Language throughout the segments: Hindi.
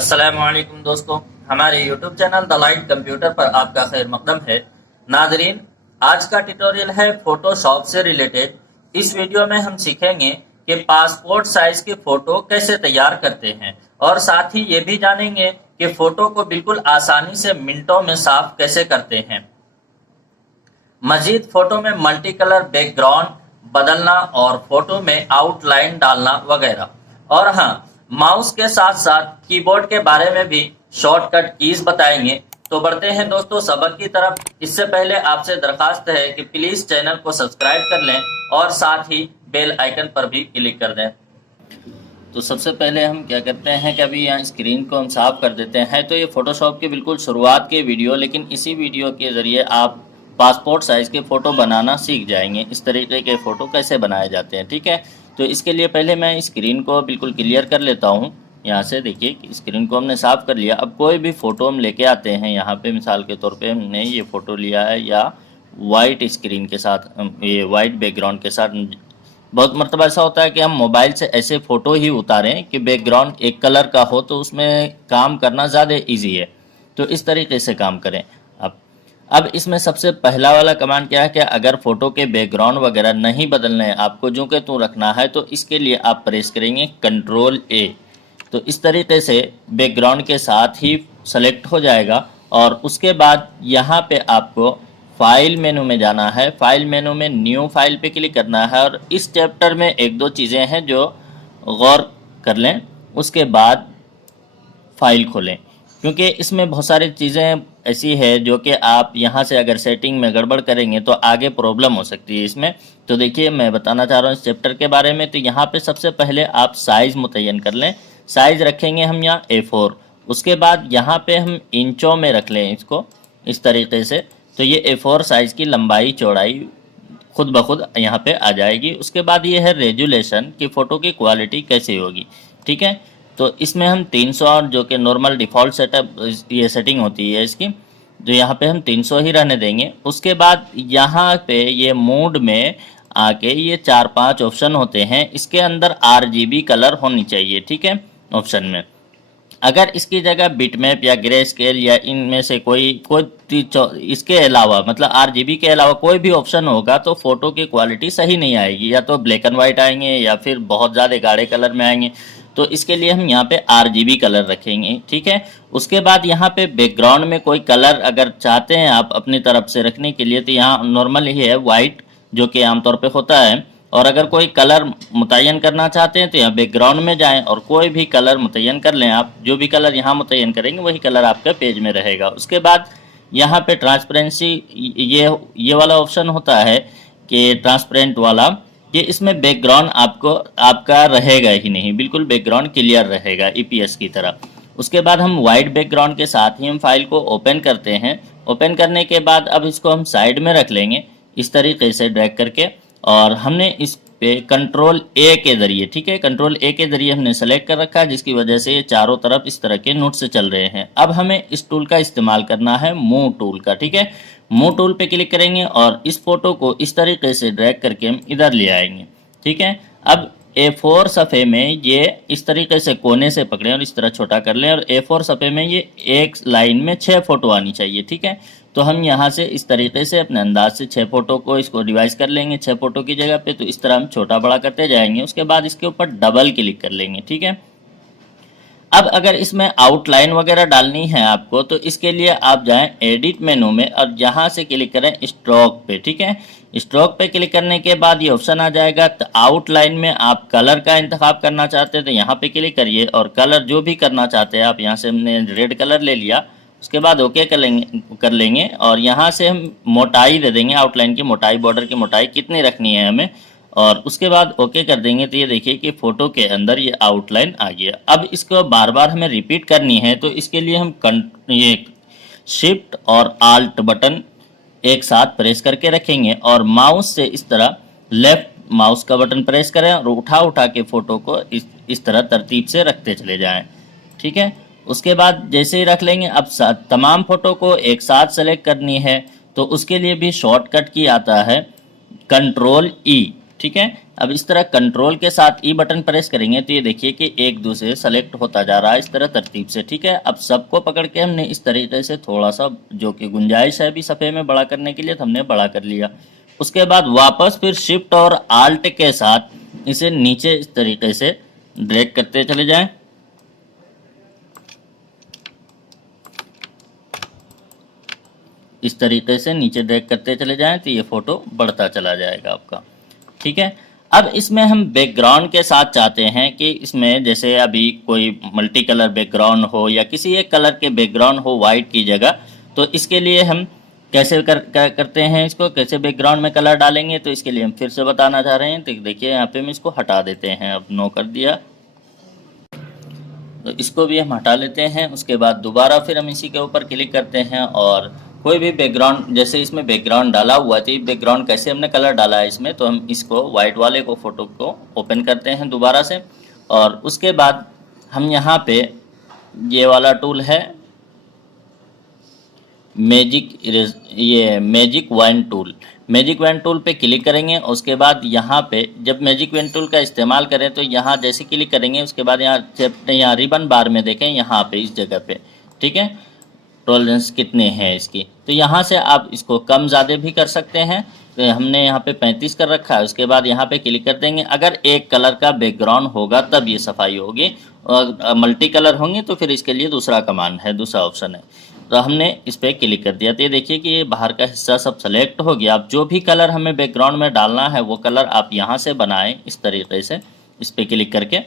अस्सलामुअलैकुम दोस्तों, हमारे YouTube channel the light computer पर आपका खैर मकदम है। नाजरीन, आज का ट्यूटोरियल है फोटोशॉप से रिलेटेड। इस वीडियो में हम सीखेंगे कि पासपोर्ट साइज की फोटो कैसे तैयार करते हैं और साथ ही ये भी जानेंगे कि फोटो को बिल्कुल आसानी से मिनटों में साफ कैसे करते हैं। मजीद फोटो में मल्टी कलर बैकग्राउंड बदलना और फोटो में आउटलाइन डालना वगैरह। और हाँ, माउस के साथ साथ कीबोर्ड के बारे में भी शॉर्टकट कीज बताएंगे। तो बढ़ते हैं दोस्तों सबक की तरफ। इससे पहले आपसे दरखास्त है कि प्लीज चैनल को सब्सक्राइब कर लें और साथ ही बेल आइकन पर भी क्लिक कर दें। तो सबसे पहले हम क्या करते हैं कि अभी यहाँ स्क्रीन को हम साफ कर देते हैं। तो ये फोटोशॉप की बिल्कुल शुरुआत के वीडियो, लेकिन इसी वीडियो के ज़रिए आप पासपोर्ट साइज़ के फ़ोटो बनाना सीख जाएंगे। इस तरीके के फ़ोटो कैसे बनाए जाते हैं, ठीक है। तो इसके लिए पहले मैं स्क्रीन को बिल्कुल क्लियर कर लेता हूँ। यहाँ से देखिए स्क्रीन को हमने साफ़ कर लिया। अब कोई भी फ़ोटो हम लेके आते हैं यहाँ पे, मिसाल के तौर पे हमने ये फ़ोटो लिया है या वाइट स्क्रीन के साथ, ये वाइट बैकग्राउंड के साथ। बहुत मरतबा ऐसा होता है कि हम मोबाइल से ऐसे फ़ोटो ही उतारें कि बैकग्राउंड एक कलर का हो, तो उसमें काम करना ज़्यादा इजी है। तो इस तरीके से काम करें। अब इसमें सबसे पहला वाला कमांड क्या है कि अगर फ़ोटो के बैकग्राउंड वगैरह नहीं बदलने हैं, आपको जो के त्यों रखना है, तो इसके लिए आप प्रेस करेंगे कंट्रोल ए। तो इस तरीके से बैकग्राउंड के साथ ही सेलेक्ट हो जाएगा। और उसके बाद यहाँ पे आपको फाइल मेनू में जाना है। फाइल मेनू में न्यू फाइल पे क्लिक करना है। और इस चैप्टर में एक दो चीज़ें हैं जो गौर कर लें। उसके बाद फाइल खोलें, क्योंकि इसमें बहुत सारी चीज़ें ऐसी है जो कि आप यहाँ से अगर सेटिंग में गड़बड़ करेंगे तो आगे प्रॉब्लम हो सकती है इसमें। तो देखिए मैं बताना चाह रहा हूँ इस चैप्टर के बारे में। तो यहाँ पे सबसे पहले आप साइज़ मुतय्यन कर लें। साइज़ रखेंगे हम यहाँ A4। उसके बाद यहाँ पे हम इंचों में रख लें इसको इस तरीके से। तो ये A4 साइज़ की लंबाई चौड़ाई खुद ब खुद यहाँ पे आ जाएगी। उसके बाद ये है रेजुलेशन कि फ़ोटो की क्वालिटी कैसी होगी, ठीक है। तो इसमें हम 300 जो कि नॉर्मल डिफ़ॉल्ट सेटअप ये सेटिंग होती है इसकी, जो यहाँ पे हम 300 ही रहने देंगे। उसके बाद यहाँ पे ये मोड में आके ये 4-5 ऑप्शन होते हैं। इसके अंदर RGB कलर होनी चाहिए, ठीक है, ऑप्शन में। अगर इसकी जगह बिटमैप या ग्रे स्केल या इनमें से कोई इसके अलावा मतलब RGB के अलावा कोई भी ऑप्शन होगा तो फ़ोटो की क्वालिटी सही नहीं आएगी। या तो ब्लैक एंड वाइट आएंगे या फिर बहुत ज़्यादा गाढ़े कलर में आएंगे। तो इसके लिए हम यहाँ पे RGB कलर रखेंगे, ठीक है। उसके बाद यहाँ पे बैकग्राउंड में कोई कलर अगर चाहते हैं आप अपनी तरफ से रखने के लिए, तो यहाँ नॉर्मल ही है वाइट, जो कि आमतौर पे होता है। और अगर कोई कलर मुतय्यन करना चाहते हैं तो यहाँ बैकग्राउंड में जाएं और कोई भी कलर मुतय्यन कर लें। आप जो भी कलर यहाँ मुतय्यन करेंगे वही कलर आपके पेज में रहेगा। उसके बाद यहाँ पे ट्रांसपेरेंसी ये वाला ऑप्शन होता है कि ट्रांसपेरेंट वाला, कि इसमें बैकग्राउंड आपका रहेगा ही नहीं, बिल्कुल बैकग्राउंड क्लियर रहेगा EPS की तरह। उसके बाद हम वाइट बैकग्राउंड के साथ ही हम फाइल को ओपन करते हैं। ओपन करने के बाद अब इसको हम साइड में रख लेंगे इस तरीके से ड्रैग करके। और हमने इस पे कंट्रोल ए के ज़रिए, ठीक है, कंट्रोल ए के ज़रिए हमने सेलेक्ट कर रखा है, जिसकी वजह से ये चारों तरफ इस तरह के नोट से चल रहे हैं। अब हमें इस टूल का इस्तेमाल करना है, मूव टूल का, ठीक है। मूव टूल पे क्लिक करेंगे और इस फोटो को इस तरीके से ड्रैग करके हम इधर ले आएंगे, ठीक है। अब A4 सफ़े में ये इस तरीके से कोने से पकड़ें और इस तरह छोटा कर लें। और A4 सफ़े में ये एक लाइन में 6 फोटो आनी चाहिए, ठीक है। तो हम यहाँ से इस तरीके से अपने अंदाज से 6 फोटो को इसको डिवाइस कर लेंगे 6 फोटो की जगह पे। तो इस तरह हम छोटा बड़ा करते जाएंगे। उसके बाद इसके ऊपर डबल क्लिक कर लेंगे, ठीक है। अब अगर इसमें आउटलाइन वगैरह डालनी है आपको, तो इसके लिए आप जाएं एडिट मेनू में और यहाँ से क्लिक करें स्ट्रोक पे, ठीक है। स्ट्रोक पे क्लिक करने के बाद ये ऑप्शन आ जाएगा। तो आउटलाइन में आप कलर का इंतखाब करना चाहते हैं तो यहाँ पे क्लिक करिए और कलर जो भी करना चाहते हैं आप, यहाँ से हमने रेड कलर ले लिया। उसके बाद ओके कर लेंगे और यहाँ से हम मोटाई दे देंगे, आउटलाइन की मोटाई, बॉर्डर की मोटाई कितनी रखनी है हमें। और उसके बाद ओके कर देंगे तो ये देखिए कि फ़ोटो के अंदर ये आउटलाइन आ गया। अब इसको बार बार हमें रिपीट करनी है, तो इसके लिए हम ये शिफ्ट और आल्ट बटन एक साथ प्रेस करके रखेंगे और माउस से इस तरह लेफ्ट माउस का बटन प्रेस करें और उठा उठा के फ़ोटो को इस तरह तरतीब से रखते चले जाएं, ठीक है। उसके बाद जैसे ही रख लेंगे, अब तमाम फ़ोटो को एक साथ सेलेक्ट करनी है तो उसके लिए भी शॉर्टकट की आता है कंट्रोल E, ठीक है। अब इस तरह कंट्रोल के साथ ई बटन प्रेस करेंगे तो ये देखिए कि एक दूसरे सेलेक्ट होता जा रहा है इस तरह तरतीब से। ठीक है, अब सबको पकड़ के हमने इस तरीके से थोड़ा सा जो कि गुंजाइश है अभी सफ़े में बड़ा करने के लिए तो हमने बड़ा कर लिया। उसके बाद वापस फिर शिफ्ट और आल्ट के साथ इसे नीचे इस तरीके से ड्रैग करते चले जाएं। इस तरीके से नीचे ड्रैग करते चले जाएं तो ये फ़ोटो बढ़ता चला जाएगा आपका। ठीक है, अब इसमें हम बैकग्राउंड के साथ चाहते हैं कि इसमें जैसे अभी कोई मल्टी कलर बैकग्राउंड हो या किसी एक कलर के बैकग्राउंड हो वाइट की जगह, तो इसके लिए हम कैसे करते हैं, इसको कैसे बैकग्राउंड में कलर डालेंगे, तो इसके लिए हम फिर से बताना चाह रहे हैं। तो देखिए यहाँ पे हम इसको हटा देते हैं, अब नो कर दिया तो इसको भी हम हटा लेते हैं। उसके बाद दोबारा फिर हम इसी के ऊपर क्लिक करते हैं और कोई भी बैकग्राउंड, जैसे इसमें बैकग्राउंड डाला हुआ है तो ये बैकग्राउंड कैसे हमने कलर डाला है इसमें, तो हम इसको वाइट वाले को फोटो को ओपन करते हैं दोबारा से। और उसके बाद हम यहाँ पे ये वाला टूल है magic wand tool, magic wand tool पे क्लिक करेंगे। उसके बाद यहाँ पे जब मैजिक वैन टूल का इस्तेमाल करें तो यहाँ जैसे क्लिक करेंगे उसके बाद यहाँ रिबन बार में देखें यहाँ पे इस जगह पे, ठीक है, टॉलरेंस कितने हैं इसकी, तो यहाँ से आप इसको कम ज़्यादा भी कर सकते हैं। तो हमने यहाँ पे 35 कर रखा है। उसके बाद यहाँ पे क्लिक कर देंगे। अगर एक कलर का बैकग्राउंड होगा तब ये सफाई होगी, और मल्टी कलर होंगे तो फिर इसके लिए दूसरा कमांड है, दूसरा ऑप्शन है। तो हमने इस पर क्लिक कर दिया तो ये देखिए कि ये बाहर का हिस्सा सब सेलेक्ट हो गया। अब जो भी कलर हमें बैकग्राउंड में डालना है वो कलर आप यहाँ से बनाएं इस तरीके से, इस पर क्लिक करके,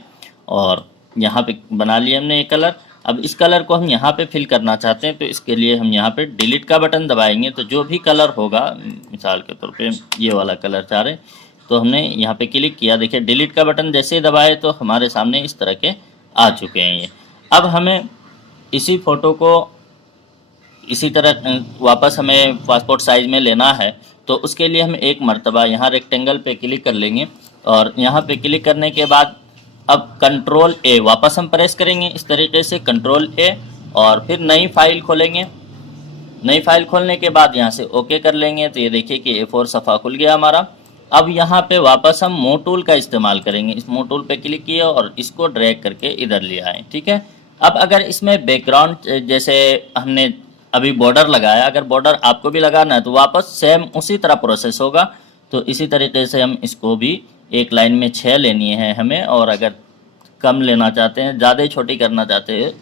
और यहाँ पे बना लिया हमने ये कलर। अब इस कलर को हम यहाँ पे फिल करना चाहते हैं तो इसके लिए हम यहाँ पे डिलीट का बटन दबाएंगे तो जो भी कलर होगा, मिसाल के तौर पे ये वाला कलर चाह रहे तो हमने यहाँ पे क्लिक किया, देखिए डिलीट का बटन जैसे ही दबाए तो हमारे सामने इस तरह के आ चुके हैं ये। अब हमें इसी फ़ोटो को इसी तरह वापस हमें पासपोर्ट साइज़ में लेना है तो उसके लिए हम एक मरतबा यहाँ रेक्टेंगल पे क्लिक कर लेंगे और यहाँ पे क्लिक करने के बाद अब कंट्रोल ए वापस हम प्रेस करेंगे इस तरीके से, कंट्रोल ए, और फिर नई फाइल खोलेंगे। नई फाइल खोलने के बाद यहाँ से ओके कर लेंगे तो ये देखिए कि A4 सफ़ा खुल गया हमारा। अब यहाँ पे वापस हम मूव टूल का इस्तेमाल करेंगे। इस मूव टूल पे क्लिक किया और इसको ड्रैग करके इधर ले आए। ठीक है, अब अगर इसमें बैकग्राउंड जैसे हमने अभी बॉर्डर लगाया, अगर बॉर्डर आपको भी लगाना है तो वापस सेम उसी तरह प्रोसेस होगा। तो इसी तरीके से हम इसको भी एक लाइन में 6 लेनी है हमें, और अगर कम लेना चाहते हैं, ज़्यादा छोटी करना चाहते हैं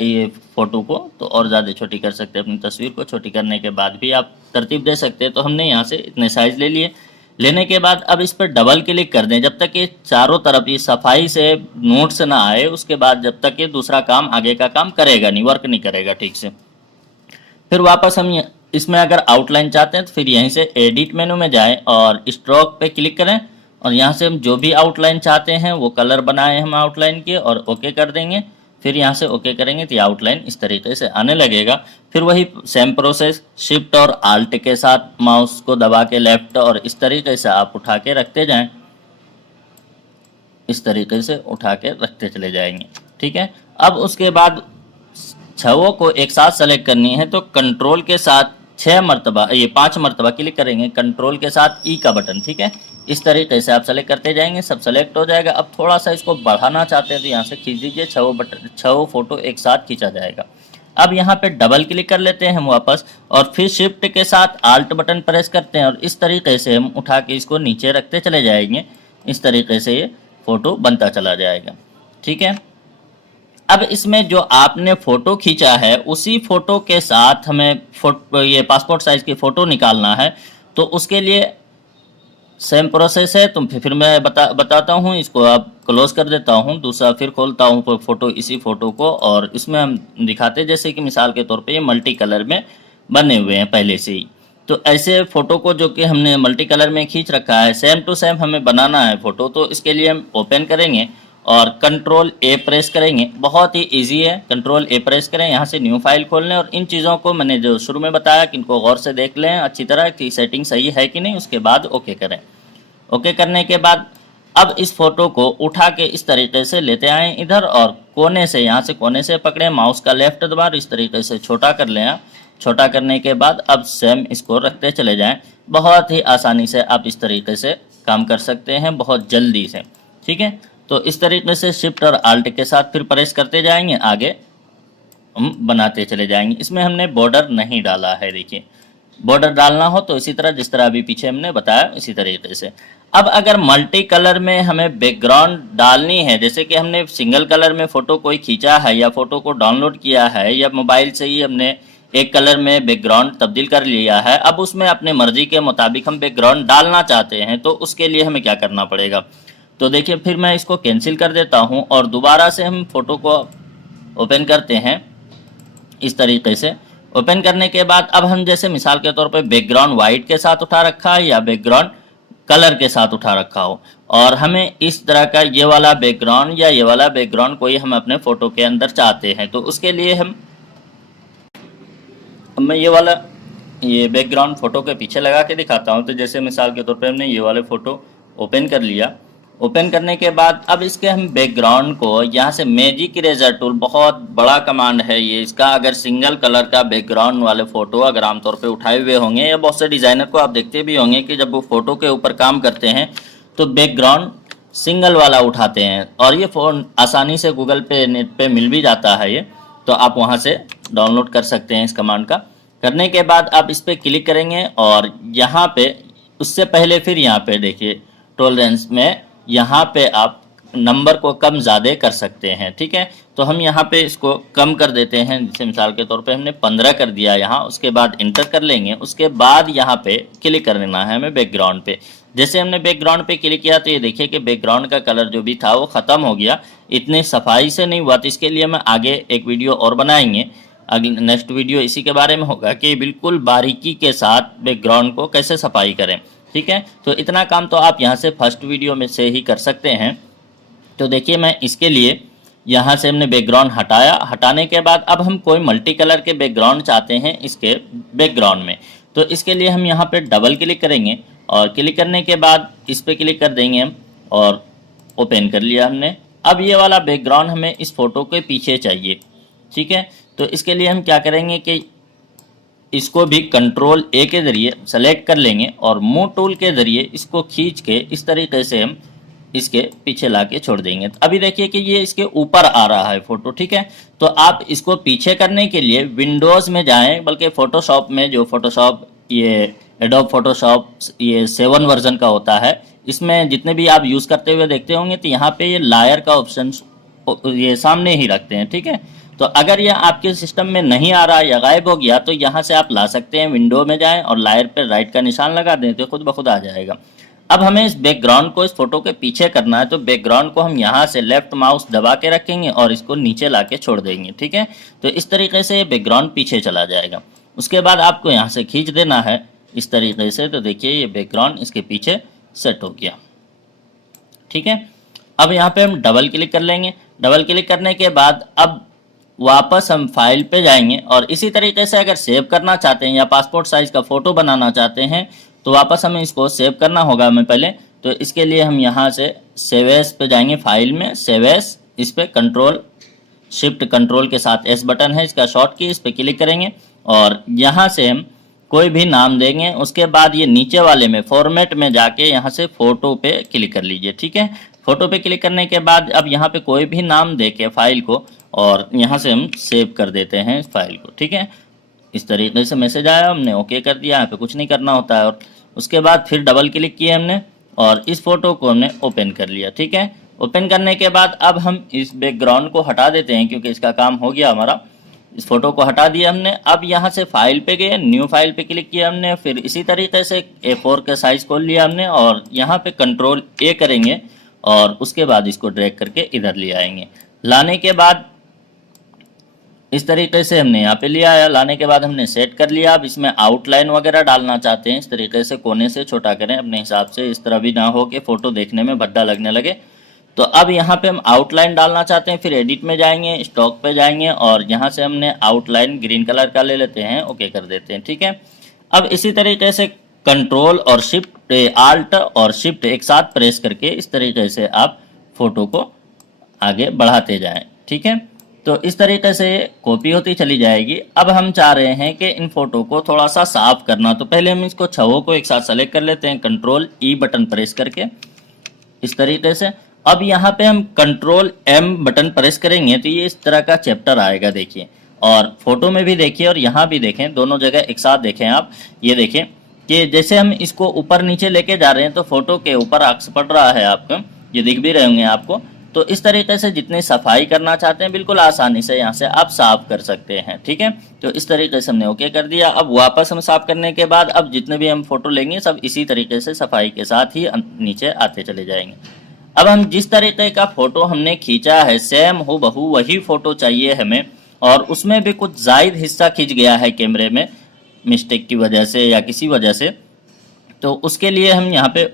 ये फ़ोटो को तो और ज़्यादा छोटी कर सकते हैं। अपनी तस्वीर को छोटी करने के बाद भी आप तरतीब दे सकते हैं। तो हमने यहाँ से इतने साइज़ ले लिए। लेने के बाद अब इस पर डबल क्लिक कर दें जब तक ये चारों तरफ ये सफाई से नोट्स ना आए, उसके बाद जब तक ये दूसरा काम आगे का काम करेगा नहीं, वर्क नहीं करेगा ठीक से। फिर वापस हम इसमें अगर आउटलाइन चाहते हैं तो फिर यहीं से एडिट मेनू में जाएं और स्ट्रोक पे क्लिक करें और यहाँ से हम जो भी आउटलाइन चाहते हैं वो कलर बनाए हम आउटलाइन के और ओके कर देंगे। फिर यहाँ से ओके करेंगे तो ये आउटलाइन इस तरीके से आने लगेगा। फिर वही सेम प्रोसेस शिफ्ट और आल्ट के साथ माउस को दबा के लेफ्ट और इस तरीके से आप उठा के रखते जाएं, इस तरीके से उठा के रखते चले जाएंगे। ठीक है, अब उसके बाद छवों को एक साथ सेलेक्ट करनी है तो कंट्रोल के साथ 5 मरतबा क्लिक करेंगे, कंट्रोल के साथ ई का बटन। ठीक है, इस तरीके से आप सेलेक्ट करते जाएंगे, सब सेलेक्ट हो जाएगा। अब थोड़ा सा इसको बढ़ाना चाहते हैं तो यहाँ से खींच दीजिए, 6 फोटो एक साथ खींचा जाएगा। अब यहाँ पे डबल क्लिक कर लेते हैं हम वापस और फिर शिफ्ट के साथ आल्ट बटन प्रेस करते हैं और इस तरीके से हम उठा के इसको नीचे रखते चले जाएंगे। इस तरीके से ये फ़ोटो बनता चला जाएगा। ठीक है, अब इसमें जो आपने फ़ोटो खींचा है उसी फ़ोटो के साथ हमें ये पासपोर्ट साइज़ की फ़ोटो निकालना है। तो उसके लिए सेम प्रोसेस है, तो फिर मैं बताता हूँ। इसको आप क्लोज कर देता हूँ, दूसरा फिर खोलता हूँ फ़ोटो, इसी फ़ोटो को, और इसमें हम दिखाते जैसे कि मिसाल के तौर पे ये मल्टी कलर में बने हुए हैं पहले से ही। तो ऐसे फ़ोटो को जो कि हमने मल्टी कलर में खींच रखा है सेम टू सेम हमें बनाना है फ़ोटो। तो इसके लिए हम ओपन करेंगे और कंट्रोल ए प्रेस करेंगे। बहुत ही इजी है, कंट्रोल ए प्रेस करें, यहाँ से न्यू फाइल खोल लें और इन चीज़ों को मैंने जो शुरू में बताया कि इनको गौर से देख लें अच्छी तरह कि सेटिंग सही है कि नहीं, उसके बाद ओके करें। ओके करने के बाद अब इस फ़ोटो को उठा के इस तरीके से लेते आएँ इधर और कोने से, यहाँ से कोने से पकड़ें, माउस का लेफ्ट दबा इस तरीके से छोटा कर लें आप। छोटा करने के बाद अब सेम इसको रखते चले जाएँ। बहुत ही आसानी से आप इस तरीके से काम कर सकते हैं बहुत जल्दी से। ठीक है, तो इस तरीके से शिफ्ट और आल्ट के साथ फिर प्रेस करते जाएंगे, आगे हम बनाते चले जाएंगे। इसमें हमने बॉर्डर नहीं डाला है, देखिए बॉर्डर डालना हो तो इसी तरह जिस तरह अभी पीछे हमने बताया इसी तरीके से। अब अगर मल्टी कलर में हमें बैकग्राउंड डालनी है, जैसे कि हमने सिंगल कलर में फ़ोटो कोई खींचा है या फ़ोटो को डाउनलोड किया है या मोबाइल से ही हमने एक कलर में बैकग्राउंड तब्दील कर लिया है, अब उसमें अपने मर्जी के मुताबिक हम बैकग्राउंड डालना चाहते हैं, तो उसके लिए हमें क्या करना पड़ेगा। तो देखिए फिर मैं इसको कैंसिल कर देता हूँ और दोबारा से हम फ़ोटो को ओपन करते हैं। इस तरीके से ओपन करने के बाद अब हम जैसे मिसाल के तौर पे बैकग्राउंड वाइट के साथ उठा रखा है या बैकग्राउंड कलर के साथ उठा रखा हो, और हमें इस तरह का ये वाला बैकग्राउंड या ये वाला बैकग्राउंड कोई हम अपने फ़ोटो के अंदर चाहते हैं, तो उसके लिए मैं ये बैकग्राउंड फ़ोटो के पीछे लगा के दिखाता हूँ। तो जैसे मिसाल के तौर पे हमने ये वाले फ़ोटो ओपन कर लिया। ओपन करने के बाद अब इसके हम बैकग्राउंड को यहाँ से मैजिक इरेजर टूल, बहुत बड़ा कमांड है ये इसका, अगर सिंगल कलर का बैकग्राउंड वाले फ़ोटो अगर आमतौर पे उठाए हुए होंगे या बहुत से डिज़ाइनर को आप देखते भी होंगे कि जब वो फ़ोटो के ऊपर काम करते हैं तो बैकग्राउंड सिंगल वाला उठाते हैं, और ये फ़ोन आसानी से गूगल पे नेट पे मिल भी जाता है ये, तो आप वहाँ से डाउनलोड कर सकते हैं इस कमांड का। करने के बाद आप इस पर क्लिक करेंगे और यहाँ पे उससे पहले फिर यहाँ पे देखिए टॉलरेंस में यहाँ पे आप नंबर को कम ज़्यादा कर सकते हैं। ठीक है, तो हम यहाँ पे इसको कम कर देते हैं, जैसे मिसाल के तौर पे हमने 15 कर दिया यहाँ, उसके बाद इंटर कर लेंगे। उसके बाद यहाँ पे क्लिक कर लेना है हमें बैकग्राउंड पे। जैसे हमने बैकग्राउंड पे क्लिक किया तो ये देखिए कि बैकग्राउंड का कलर जो भी था वो ख़त्म हो गया। इतनी सफाई से नहीं हुआ, तो इसके लिए मैं आगे एक वीडियो और बनाएंगे। अगली नेक्स्ट वीडियो इसी के बारे में होगा कि बिल्कुल बारीकी के साथ बैकग्राउंड को कैसे सफाई करें। ठीक है, तो इतना काम तो आप यहाँ से फर्स्ट वीडियो में से ही कर सकते हैं। तो देखिए मैं इसके लिए यहाँ से हमने बैकग्राउंड हटाया। हटाने के बाद अब हम कोई मल्टी कलर के बैकग्राउंड चाहते हैं इसके बैकग्राउंड में, तो इसके लिए हम यहाँ पे डबल क्लिक करेंगे और क्लिक करने के बाद इस पर क्लिक कर देंगे हम और ओपन कर लिया हमने। अब ये वाला बैकग्राउंड हमें इस फ़ोटो के पीछे चाहिए। ठीक है, तो इसके लिए हम क्या करेंगे कि इसको भी कंट्रोल ए के ज़रिए सेलेक्ट कर लेंगे और मूव टूल के ज़रिए इसको खींच के इस तरीके से हम इसके पीछे ला के छोड़ देंगे। तो अभी देखिए कि ये इसके ऊपर आ रहा है फ़ोटो। ठीक है, तो आप इसको पीछे करने के लिए विंडोज़ में जाएं, बल्कि फ़ोटोशॉप में, जो फ़ोटोशॉप ये एडोब फोटोशॉप ये 7 वर्जन का होता है, इसमें जितने भी आप यूज़ करते हुए देखते होंगे तो यहाँ पे ये लायर का ऑप्शन ये सामने ही रखते हैं। ठीक है, तो अगर यह आपके सिस्टम में नहीं आ रहा या गायब हो गया तो यहाँ से आप ला सकते हैं, विंडो में जाएं और लायर पर राइट का निशान लगा दें तो खुद ब खुद आ जाएगा। अब हमें इस बैकग्राउंड को इस फोटो के पीछे करना है, तो बैकग्राउंड को हम यहाँ से लेफ्ट माउस दबा के रखेंगे और इसको नीचे ला के छोड़ देंगे। ठीक है, तो इस तरीके से बैकग्राउंड पीछे चला जाएगा। उसके बाद आपको यहाँ से खींच देना है इस तरीके से, तो देखिए ये बैकग्राउंड इसके पीछे सेट हो गया। ठीक है, अब यहाँ पे हम डबल क्लिक कर लेंगे। डबल क्लिक करने के बाद अब वापस हम फाइल पे जाएंगे और इसी तरीके से अगर सेव करना चाहते हैं या पासपोर्ट साइज का फ़ोटो बनाना चाहते हैं तो वापस हमें इसको सेव करना होगा हमें पहले। तो इसके लिए हम यहाँ से सेव एज पे जाएंगे, फाइल में सेव एज, इस पर कंट्रोल शिफ्ट कंट्रोल के साथ एस बटन है इसका शॉर्ट की, इस पर क्लिक करेंगे और यहाँ से हम कोई भी नाम देंगे। उसके बाद ये नीचे वाले में फॉर्मेट में जाके यहाँ से फ़ोटो पे क्लिक कर लीजिए। ठीक है, फ़ोटो पे क्लिक करने के बाद अब यहाँ पे कोई भी नाम दे के फाइल को और यहाँ से हम सेव कर देते हैं इस फाइल को। ठीक है, इस तरीके से मैसेज आया, हमने ओके कर दिया, यहाँ पे कुछ नहीं करना होता है। और उसके बाद फिर डबल क्लिक किए हमने और इस फोटो को हमने ओपन कर लिया। ठीक है, ओपन करने के बाद अब हम इस बैकग्राउंड को हटा देते हैं क्योंकि इसका काम हो गया हमारा। इस फोटो को हटा दिया हमने। अब यहाँ से फाइल पे गए, न्यू फाइल पे क्लिक किया हमने, फिर इसी तरीके से A4 का साइज खोल लिया हमने और यहाँ पे कंट्रोल ए करेंगे और उसके बाद इसको ड्रैग करके इधर ले आएंगे। लाने के बाद इस तरीके से हमने यहाँ पे लिया है। लाने के बाद हमने सेट कर लिया। अब इसमें आउटलाइन वगैरह डालना चाहते हैं, इस तरीके से कोने से छोटा करें अपने हिसाब से, इस तरह भी ना हो कि फ़ोटो देखने में भद्दा लगने लगे। तो अब यहाँ पे हम आउटलाइन डालना चाहते हैं, फिर एडिट में जाएंगे, स्टॉक पे जाएंगे और यहाँ से हमने आउटलाइन ग्रीन कलर का ले लेते हैं, ओके कर देते हैं। ठीक है, अब इसी तरीके से कंट्रोल और शिफ्ट आल्ट और शिफ्ट एक साथ प्रेस करके इस तरीके से आप फोटो को आगे बढ़ाते जाएं। ठीक है, तो इस तरीके से कॉपी होती चली जाएगी। अब हम चाह रहे हैं कि इन फोटो को थोड़ा सा साफ करना, तो पहले हम इसको छवों को एक साथ सेलेक्ट कर लेते हैं, कंट्रोल ई बटन प्रेस करके इस तरीके से। अब यहाँ पे हम कंट्रोल एम बटन प्रेस करेंगे तो ये इस तरह का चैप्टर आएगा, देखिए। और फोटो में भी देखिए और यहाँ भी देखें, दोनों जगह एक साथ देखें आप। ये देखें कि जैसे हम इसको ऊपर नीचे लेके जा रहे हैं तो फोटो के ऊपर अक्स पड़ रहा है आपको, ये दिख भी रहे होंगे आपको। तो इस तरीके से जितनी सफाई करना चाहते हैं बिल्कुल आसानी से यहाँ से आप साफ कर सकते हैं, ठीक है। तो इस तरीके से हमने ओके कर दिया। अब वापस हम साफ करने के बाद अब जितने भी हम फोटो लेंगे सब इसी तरीके से सफाई के साथ ही नीचे आते चले जाएंगे। अब हम जिस तरीके का फोटो हमने खींचा है सेम हूबहू वही फोटो चाहिए हमें, और उसमें भी कुछ जायद हिस्सा खींच गया है कैमरे में मिस्टेक की वजह से या किसी वजह से, तो उसके लिए हम यहाँ पे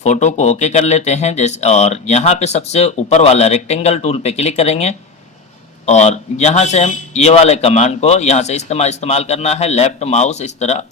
फोटो को ओके कर लेते हैं जैसे। और यहाँ पे सबसे ऊपर वाला रेक्टेंगल टूल पे क्लिक करेंगे और यहाँ से हम ये वाले कमांड को यहाँ से इस्तेमाल करना है, लेफ्ट माउस इस तरह।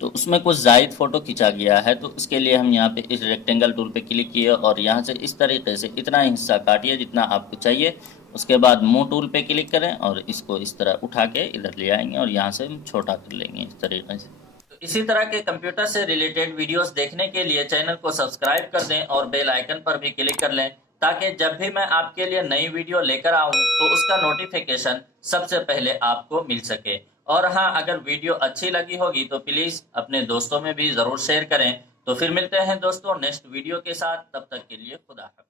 तो उसमें कुछ जायद फोटो खींचा गया है, तो उसके लिए हम यहाँ पे इस रेक्टेंगल टूल पे क्लिक किए और यहाँ से इस तरीके से इतना हिस्सा काटिए जितना आपको चाहिए। उसके बाद मूव टूल पे क्लिक करें और इसको इस तरह उठा के इधर ले आएंगे और यहाँ से हम छोटा कर लेंगे इस तरीके से। तो इसी तरह के कंप्यूटर से रिलेटेड वीडियोस देखने के लिए चैनल को सब्सक्राइब कर दें और बेल आइकन पर भी क्लिक कर लें, ताकि जब भी मैं आपके लिए नई वीडियो लेकर आऊं तो उसका नोटिफिकेशन सबसे पहले आपको मिल सके। और हाँ, अगर वीडियो अच्छी लगी होगी तो प्लीज अपने दोस्तों में भी जरूर शेयर करें। तो फिर मिलते हैं दोस्तों नेक्स्ट वीडियो के साथ, तब तक के लिए खुदा हाफिज़।